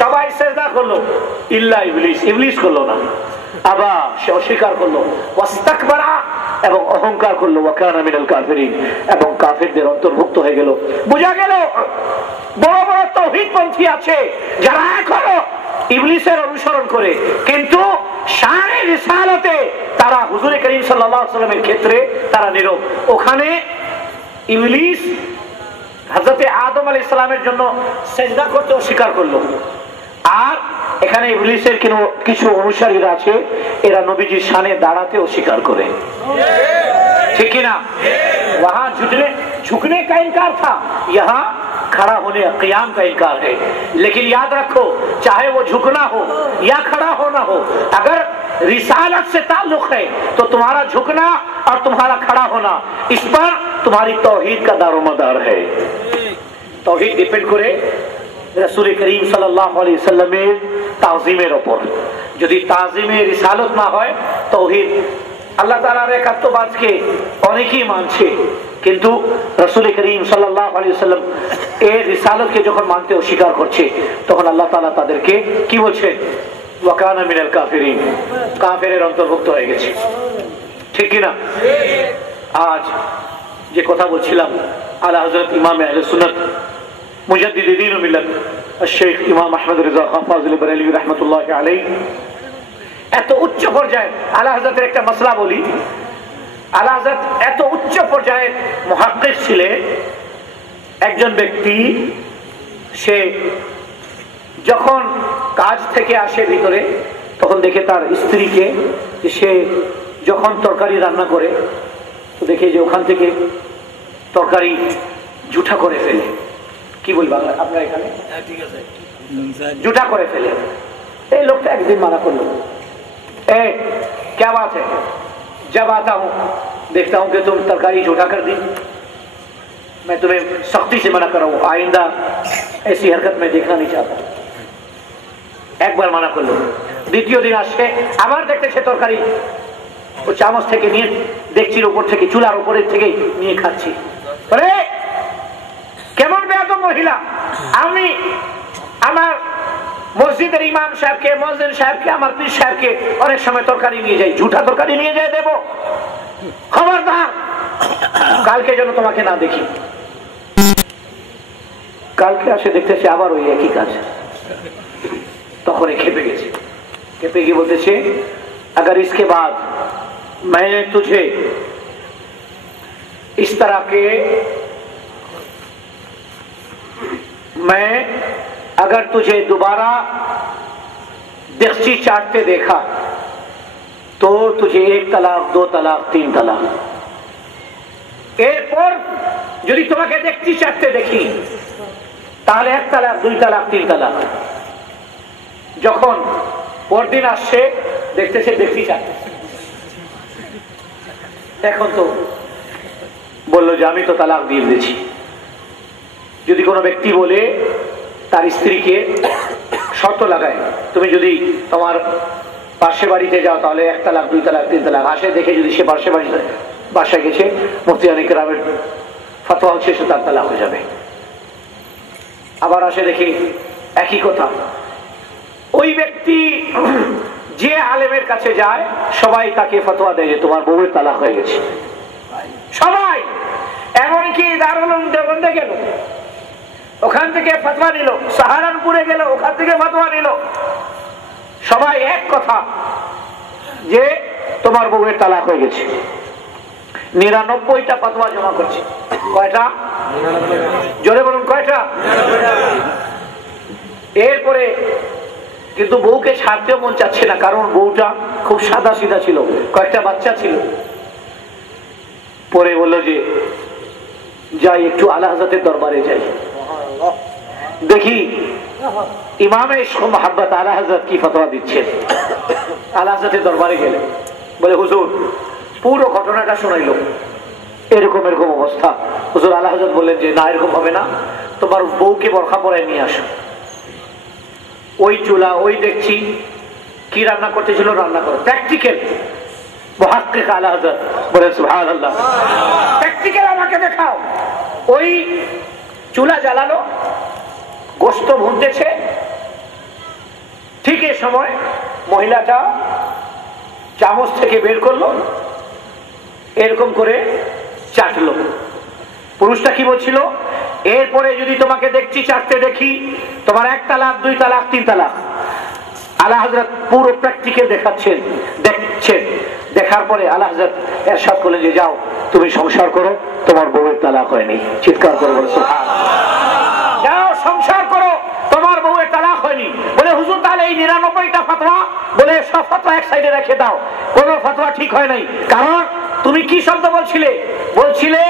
সবাই সেজদা করলো, ইল্লা ইবলিস, ইবলিস করলো না। আবা, সে অস্বীকার করলো, ওয়াস্তাকবারা, এবং অহংকার করলো, ওয়া কানা মিনাল কাফিরিন, এবং কাফিরদের অন্তর্ভুক্ত হয়ে গেল। বোঝা গেল বড় বড় তাওহীদপন্থী আছে যারা এখনো ইবলিসের অনুসরণ করে, কিন্তু শানে রিসালাতে তারা হুজুরে করিম সাল্লাল্লাহু আলাইহি ওয়াসাল্লামের ক্ষেত্রে তারা নীরব। ওখানে ইবলিস হযরতে আদম আলাইহিস সালামের জন্য সিজদা করতে অস্বীকার করলো, আর এখানে ইবলিসের কিছু অনুসারীরা আছে, এরা নবীজির শানে দাঁড়াতে অস্বীকার করে। ঠিক কি না? वहां झुकने का इनकार था, यहाँ खड़ा होने क़ियाम का इनकार है। लेकिन याद रखो, चाहे वो झुकना हो या खड़ा होना हो, अगर रिसालत से ताल्लुक है तो तुम्हारा झुकना और तुम्हारा खड़ा होना, इस पर तुम्हारी तौहीद का दारोमदार है। तौहीद डिपेंड करे रसूल करीम साल्लाल्लाहु अलैहि वसल्लमेर ताज़ीमेर উপর। যদি তাজিমে রিসালত না হয়, তৌহিদ আল্লাহ তাআলার একাত্মবাদকে অনেকেই মানছে, কিন্তু রাসূল করিম সাল্লাল্লাহু আলাইহি ওয়াসাল্লাম এর রিসালাতকে যখন মানতে অস্বীকার করছে, তখন আল্লাহ তাআলা তাদেরকে কি বলছে? ওয়া কানা মিনাল কাফিরিন, কাফেরের অন্তর্ভুক্ত হয়ে গেছে। ঠিক কি না? আজ যে কথা বলছিলাম, আলা হযরত ইমাম আহলে সুন্নাত মুজাদ্দিদ দ্বীন ও মিল্লাত শেখ ইমাম আহমদ রিজা খান ফাজিল বরেলভী রাহমাতুল্লাহি আলাইহি এত উচ্চ পর্যায়ে, আলা হযরতের একটা মাসলা বলি, আলা হযরত এত উচ্চ পর্যায়ে মুহাক্কিক ছিলেন। একজন ব্যক্তি সে যখন কাজ থেকে আসে ভিতরে, তখন দেখে তার স্ত্রীকে, সে যখন তরকারি রান্না করে তো দেখে যে ওখান থেকে তরকারি জুঠা করে ফেলে, কি বলবো আপনার এখানে জুটা করে ফেলে। এই লোকটা একদিন মানা করলো, ए क्या बात है, जब आता हूं देखता हूं कि तुम तरकारी झूठा कर दी, मैं तुम्हें सख्ती से मना कर रहा हूं, आइंदा ऐसी हरकत मैं देखना नहीं चाहता। एक बार मना कर लो, द्वितीय दिन आसে আবার দেখতেছে তরকারি ও চামচ থেকে নিয়ে দেখছির উপর থেকে চুলার উপরের থেকে নিয়ে খাচ্ছি। বলে কেমন বেয়াদব মহিলা, আমি আমার মসজিদের ইমাম সাহেবকে, মুয়াজ্জিন সাহেবকে, আমার পীর সাহেবকে অনেক সময় তরকারি নিয়ে যাই, ঝুঠা তরকারি নিয়ে যাই দেব, খবরদার কালকে যেন তোমাকে না দেখি। কালকে আসে দেখতেছে আবার ওই একই কাজ। তখন খেপে গেছে, খেপে গিয়ে বলতেছে अगर इसके बाद मैंने तुझे इस तरह के मैं अगर तुझे दोबारा देख्ची चाटते देखा तो तुझे 1 तलाक 2 तलाक 3 तलाक। এরপর যদি তোমাকে দেখছি চাটতে দেখি তাহলে 1 তালাক 2 তালাক 3 তালাক। যখন পরদিন আসছে দেখতেছে দেখছি চাটতে, এখন তো বললো যে আমি তো তালাক দিয়ে দিয়েছি। যদি কোনো ব্যক্তি বলে তার স্ত্রীকে শর্ত লাগায়, তুমি যদি তোমার পাশে বাড়িতে যাও তাহলে 1 তালাক 2 তালাক 3 তালাক, আসে দেখে যদি সে পাশে বাসায় গেছে মুফতি আলী কেরামের ফতোয়া হচ্ছে সে তার তালাক হয়ে যাবে। আবার আসে দেখি একই কথা। ওই ব্যক্তি যে আলেমের কাছে যায় সবাই তাকে ফতোয়া দেয় যে তোমার বউয়ের তালাক হয়ে গেছে, সবাই। এমনকি দারুল উলুম দেওবন্দে গেল, ওখান থেকে ফতোয়া নিল, সাহারানপুরে গেল, ওখান থেকে ফতোয়া নিল, সবাই এক কথা যে তোমার বউয়ের তালাক হয়ে গেছে। 99টা ফতোয়া জমা করছে। কয়টা? জোরে বলুন কয়টা? এরপরে কিন্তু বউকে ছাড়তেও মন চাচ্ছে না, কারণ বউটা খুব সাদা সিধা ছিল, কয়েকটা বাচ্চা ছিল। পরে বললো যে যাই একটু আলা হযরতের দরবারে যাই, দেখি ইমামে ইশক ও মোহাব্বত আলা হযরত কি ফতোয়া দিচ্ছেন। আলা হযরতের দরবারে গেলে বলে হুজুর পুরো ঘটনাটা শোনাইল, এরকম এরকম অবস্থা। হুজুর আলা হযরত বললেন যে না, এরকম হবে না, তোমার বউকে বোরখা পরায় নিয়ে আসো। ওই চুলা, ওই দেখছি কি রান্না করতেছিল, রান্না করো, প্র্যাকটিক্যাল। মুহাক্কিক আলা হযরত বলে সুবহানাল্লাহ, প্র্যাকটিক্যাল আমাকে দেখাও। ওই চুলা জ্বালালো, গোশত ভুনতেছে, ঠিক এই সময় মহিলাটা চামচ থেকে বের করলো, এরকম করে চাটলো। পুরুষটা কি বলছিল? এরপরে যদি তোমাকে দেখছি চাটতে দেখি তোমার 1 তালাক 2 তালাক 3 তালাক। আলা হযরত পুরো প্র্যাকটিক্যাল দেখাচ্ছেন, দেখছেন। দেখার পরে আলা হযরত ইরশাদ করলেন যে যাও তুমি সংসার করো, তোমার বউয়ের তালাক হয়নি। চিৎকার করে বলে সুবহানাল্লাহ, যাও সংসার করো, তোমার বউয়ের তালাক হয়নি। বলে হুজুর তাহলে এই 99টা ফতোয়া, বলে সব ফতোয়া এক সাইডে রেখে দাও, কোন ফতোয়া ঠিক হয় নাই। কারণ তুমি কি শব্দ বলছিলে? বলছিলে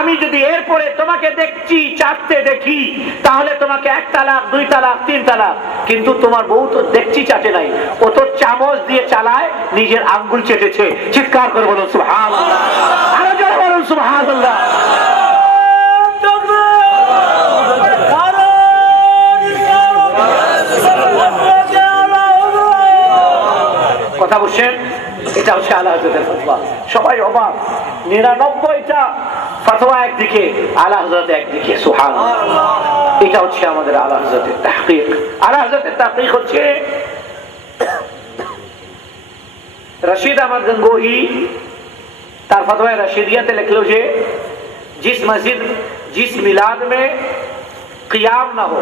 আমি যদি এরপরে তোমাকে দেখছি চাটতে দেখি তাহলে তোমাকে 1 তালাক 2 তালাক 3 তালাক। কিন্তু তোমার বউ তো দেখছি চাটে নাই, ও তো চামচ দিয়ে চালায়, নিজের আঙ্গুল চেটেছে। চিৎকার করে বলুন সুবহানাল্লাহ, আরো জোরে বলুন সুবহানাল্লাহ। কথা বলছেন, এটা হচ্ছে আলা হযরতের ফতোয়া। সবাই অবাক, 99টা ফতোয়া একদিকে, আলা হযরত একদিকে। সুবহানাল্লাহ, এটা হচ্ছে আমাদের আলা হযরতের তাহকিক। আলা হযরতের তাহকিক হচ্ছে রশিদ আহমদ গঙ্গোহী তার ফতোয়া রশিদিয়াতে লিখলো যে जिस मस्जिद जिस मिलाद में कियाम ना हो,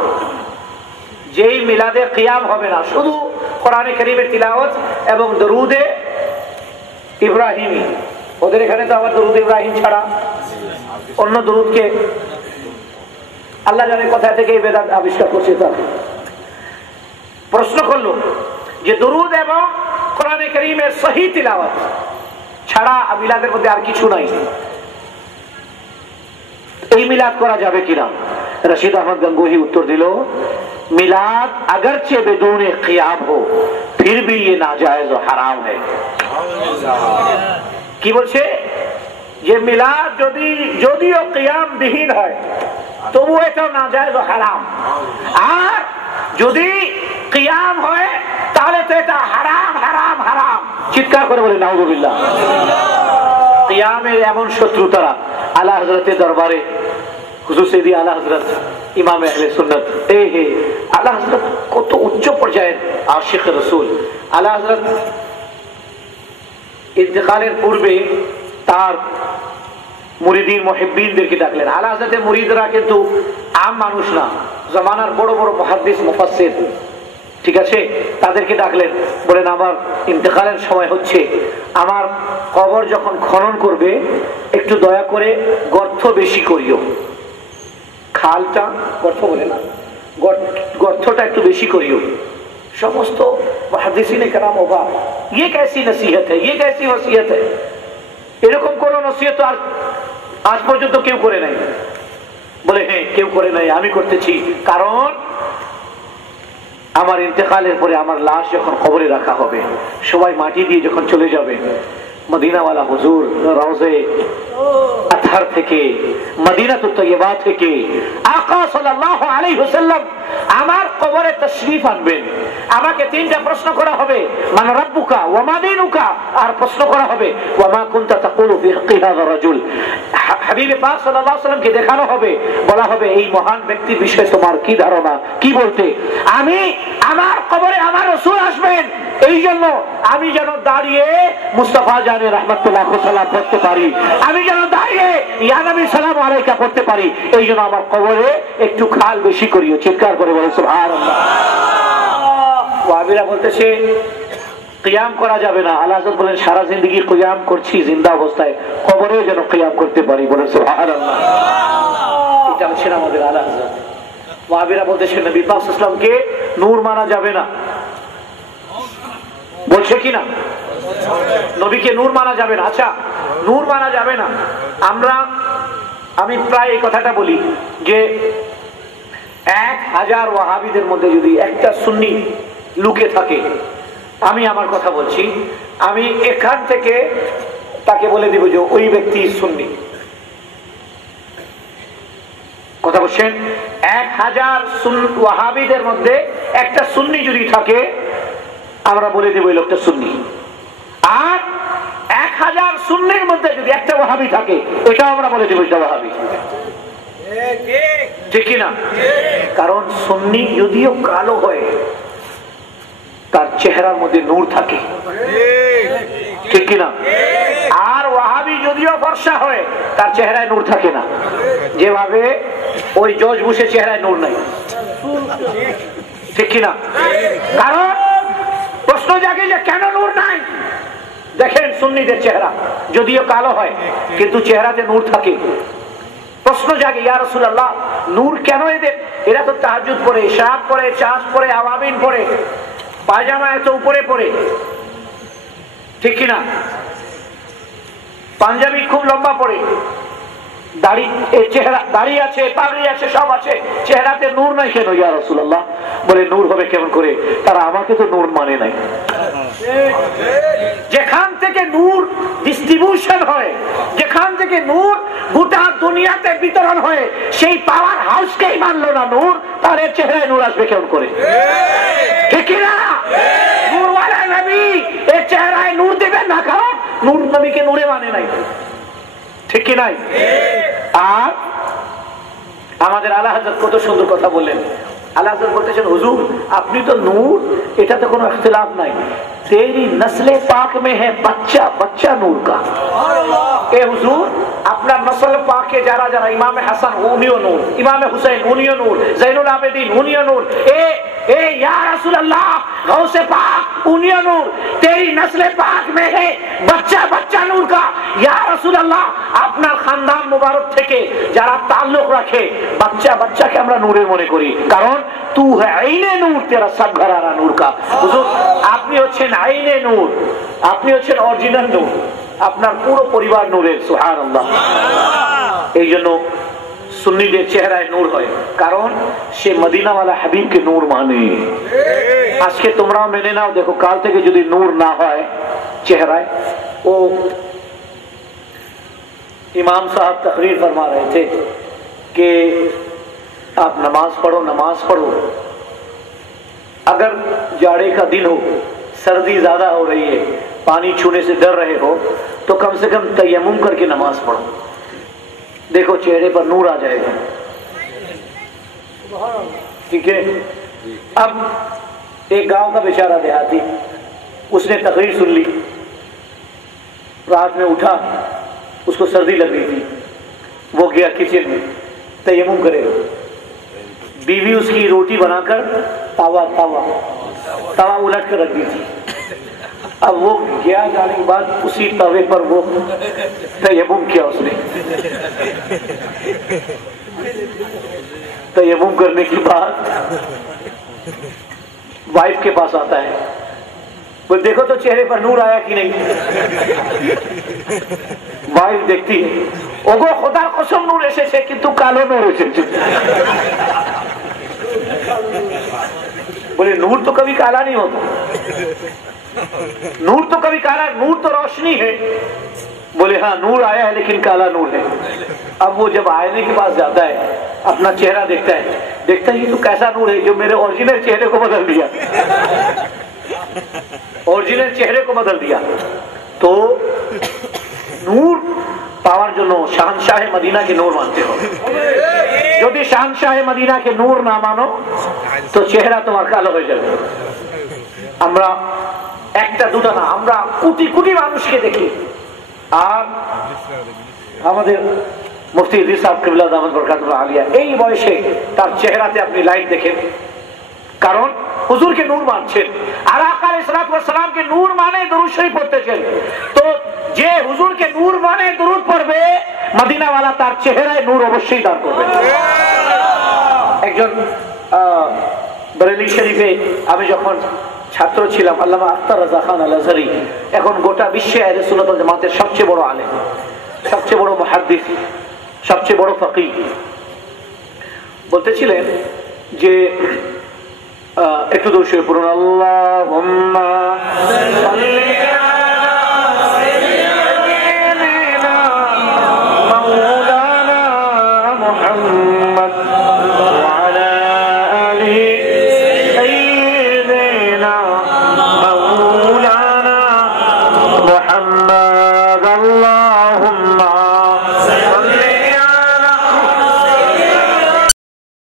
যেই মিলাদে কিয়াম হবে না, শুধু কোরআনে কারীমের তিলাওয়াত এবং দরুদে ইব্রাহিমী। ওদের এখানে তো আবার দরুদ ইব্রাহিম ছাড়া অন্য দরুদকে আল্লাহ জানে কোথা থেকে এই বেদাত আবিষ্কার করছে। তা প্রশ্ন করলো যে দরুদ এবং কোরআনে কারীমের সহি তিলাওয়াত ছাড়া মিলাদের মধ্যে আর কিছু নাই, এই মিলাদ করা যাবে কিনা? रशीद अहमद गंगोही उत्तर दिल, मिलाद अगरचे बेदून क़ियाम हो फिर भी ये नाजायज और हराम है। কি বলছে যে মিলাদ যদিও কিয়াম বিহীন হয় তবু এটা নাজায়েজ ও হারাম, আর যদি কিয়াম হয় তাহলে তো এটা হারাম হারাম হারাম। চিৎকার করে বলে নাউযুবিল্লাহ। কিয়ামের এমন শত্রুতারা আলা হযরতের দরবারে হুজুর সৈয়দি আলা হযরত ইমাম আহলে সুন্নাত আলা হযরত কত উচ্চ পর্যায়ের আশিক রাসূল। আলা হযরত ইন্তেকালের পূর্বে তার মুরিদিন মুহিব্বিনদেরকে ডাকলেন। আলা হযরতের মুরিদরা কিন্তু আম মানুষ না, জামানার বড় বড় মুহাদ্দিস মুফাসসির, ঠিক আছে, তাদেরকে ডাকলেন, বলেন আমার ইন্তেকালের সময় হচ্ছে, আমার কবর যখন খনন করবে একটু দয়া করে গর্ত বেশি করিও, খালটা গর্ত বলে না, গর্তটা একটু বেশি করিও। সমস্ত মুহাদ্দিসিনে কেরাম অবাক, ये कैसी नसीहत है, ये कैसी वसीयत है, এরকম কোন নসিহত আর আজ পর্যন্ত কেউ করে নাই। বলে হ্যাঁ কেউ করে নাই, আমি করতেছি, কারণ আমার ইন্তেকালের পরে আমার লাশ যখন কবরে রাখা হবে, সবাই মাটি দিয়ে যখন চলে যাবে, মদিনাওয়ালা হুজুর রওজে আতহার থেকে, মদিনাতুত তয়্যিবা থেকে আকা সাল্লাল্লাহু আলাইহি ওয়াসাল্লাম আমার কবরে তাশরীফ আনবেন। আমাকে তিনটা প্রশ্ন করা হবে, মান রাব্বুকা ওয়া মা দীনুকা, আর প্রশ্ন করা হবে ওয়া মা কুনতা তাকুলু ফি হাক্কি হাযা রাজুল। হাবিবে পাক সাল্লাল্লাহু আলাইহি ওয়াসাল্লামকে দেখানো হবে, বলা হবে এই মহান ব্যক্তির বিষয়ে তোমার কি ধারণা, কি বলতে। আমি আমার কবরে আমার রাসূল আসবেন, এই জন্য আমি যেন দাঁড়িয়ে মুস্তাফা জানে রাহমাতুল্লাহ সাল্লাম পড়তে পারি, আমি যেন দাঁড়িয়ে ইয়া নবী সালামু আলাইকা পড়তে পারি, এই জন্য আমার কবরে একটু খাল বেশি করিও। চিৎকার করে বলে সুবহানাল্লাহ। ওয়াহাবিরা বলতেছে কিয়াম করা যাবে না। আল্লাহ হযরত বলেন সারা জিন্দেগি কিয়াম করছি জিন্দা অবস্থায়, কবরেও যেন কিয়াম করতে পারি, বলে সুবহানাল্লাহ। এটা হচ্ছে আমাদের আল্লাহ হযরত। ওয়াহাবিরা বলতেছে নবী পাক সাল্লাল্লাহু আলাইহি ওয়াসাল্লামকে নূর মানা যাবে না, বলছে কিনা, নবীকে নূর মানা যাবে না। আচ্ছা নূর মানা যাবে না, আমি প্রায় এই কথাটা বলি যে 1000 ওয়াহাবিদের মধ্যে যদি একটা সুন্নি লুকে থাকে, আমি আমার কথা বলছি, আমি এখান থেকে তাকে বলে দিব যে ওই ব্যক্তি সুন্নি। কথা বলছেন, 1000 ওয়াহাবিদের মধ্যে একটা সুন্নি যদি থাকে, আমরা বলে দেব এই লোকটা সুন্নি। আর 1000 সুন্নির মধ্যে যদি একটা ওয়াহাবি থাকে, এটা আমরা বলে দেব এটা ওয়াহাবি। ঠিক কিনা? কারণ সুন্নি যদিও কালো হয়, তার চেহারার মধ্যে নূর থাকে, ঠিক কিনা? আর ওয়াহাবি যদিও ফর্সা হয়, তার চেহারায় নূর থাকে না, যেভাবে ওই জর্জ বুশের চেহারায় নূর নাই, ঠিক কিনা? কারণ প্রশ্ন জাগে যে কেন নূর নাই। দেখেন সুন্নিদের চেহারা যদিও কালো হয় কিন্তু চেহারাতে নূর থাকে। প্রশ্ন জাগে ইয়া রাসূলুল্লাহ নূর কেন এদের? এরা তো তাহাজ্জুদ পড়ে, ইশরাক পড়ে, চাষ পড়ে, আওয়াবিন পড়ে, পায়জামা এত উপরে পড়ে, ঠিক কিনা? পাঞ্জাবি খুব লম্বা পড়ে, দাড়ি চেহারা দাড়ি আছে, পাগড়ি আছে, সব আছে, চেহারাতে নূর নাই কেন ইয়া রাসূলুল্লাহ? বলে নূর হবে কেমন করে? তারা আমাকে তো নূর মানে নাই। যেখান থেকে নূর ডিস্ট্রিবিউশন হয়, যেখান থেকে নূর গোটা দুনিয়াতে বিতরণ হয়, সেই পাওয়ার হাউসকেই মানলো না নূর, তার চেহারায় নূর আসবে কেমন করে? ঠিক কিনা? নূরওয়ালা নবী এর চেহারায় নূর দেবেন না, কারণ নূর নবীকে নূরে মানে নাই, ঠিক কি নাই? আর আমাদের আলা হযরত কত সুন্দর কথা বললেন। আলা হযরত বলতেছেন হুজুর আপনি তো নূর, এটাতে কোনো ইখতিলাফ নাই, তেরি নসলে পাক মে হ্যায় বাচ্চা বাচ্চা নূর কা। এ হুজুর আপনার নসল পাকে যারা যারা, ইমামে হাসান উনিও নূর, ইমামে হুসাইন উনিও নূর, জাইনুল আবেদিন উনিও নূর, ए या रसूल अल्लाह गौसे पाक उनिया नूर, तेरी नस्ले पाक में है बच्चा बच्चा नूर का। या रसूल अल्लाह আপনার খানদান মুবারক থেকে যারা তাল্লুক রাখে, বাচ্চা বাচ্চাকে আমরা নূরের মনে করি, কারণ তু হ্যায় আইনে নূর, তেরা সব ঘরানা নূর কা। হুজুর আপনি হচ্ছেন আইনে নূর, আপনি হচ্ছেন অরিজিনাল নূর, আপনার পুরো পরিবার নূরের। সুবহানাল্লাহ। এই জন্য সুন্নিদের চেহারায় নূর হয়, কারণ সে মদিনাওয়ালা হাবিবকে নূর মানে। আজকে তোমরাও মেনে নাও, দেখো কাল থেকে যদি নূর না হয় চেহারায়। वो इमाम साहब तकरीर फरमा रहे थे कि आप नमाज पढ़ो, अगर जाड़े का दिन हो, सर्दी ज्यादा हो रही है, पानी छूने से डर रहे हो, तो कम से कम तयम्मुम करके नमाज पढ़ो, देखो चेहरे पर नूर आ जाएगा। ठीक है। अब एक गांव का बेचारा देहाती, उसने तकरीर सुन ली, रात में उठा, उसको सर्दी लग रही थी, वो गया किचन में तयम्मुम करेगा। बीवी उसकी रोटी बनाकर तवा उलट कर रख दी थी। अब वो गया, जाने के बाद उसी तवे पर वो तयम्मुम किया उसने। तयम्मुम करने के बाद वाइफ के पास आता है, वो देखो तो चेहरे पर नूर आया कि नहीं। वाइफ देखती है, ओगो खुदार कसम नूर एसेছে কিন্তু কালো নূর এসেছে। बोले नूर तो कभी काला नहीं होता, नूर तो कभी काला, नूर तो रोशनी है। बोले हाँ नूर आया है लेकिन काला नूर है। अब वो जब आईने के पास जाता है, अपना चेहरा देखता है ये तो कैसा नूर है जो मेरे ओरिजिनल चेहरे को बदल दिया, ओरिजिनल चेहरे को बदल दिया। तो नूर पावर जो শাহনशाह মদিনা के नूर मानते हो, যদি শাহনशाह মদিনা के नूर না মানো তো চেহারা তোমার কালো হয়ে যাবে। আমরা একটা দুটা না, আমরা কোটি কোটি মানুষকে দেখি। আর আমাদের মুফতি ইদ্রিস সাহেব কিবলা দামাত বরকাতুল্লাহ আলিয়া এই বয়সে তার চেহারাতে আপনি লাইট দেখেন, কারণ হুজুরকে নূর মানছেন, আর আকা আলাইহিস সালাতু ওয়াস সালামকে নূর মানে দরুদ শরীফ পড়তেছেন। তো যে হুজুরকে নূর মানে দরুদ পড়বে, মদিনাওয়ালা তার চেহারায় নূর অবশ্যই দান করবে। একজন বরেলি শরীফে আমি যখন ছাত্র ছিলাম, আল্লামা আখতার রাজা খান আল আজহারি, এখন গোটা বিশ্বে আহলে সুন্নাত ওয়াল জামাতের সবচেয়ে বড় আলেম, সবচেয়ে বড় মুহাদ্দিস, সবচেয়ে বড় ফকিহ, বলতেছিলেন যে একটু দরুদ শরীফ পড়ুন, আল্লাহুম্মা সাল্লি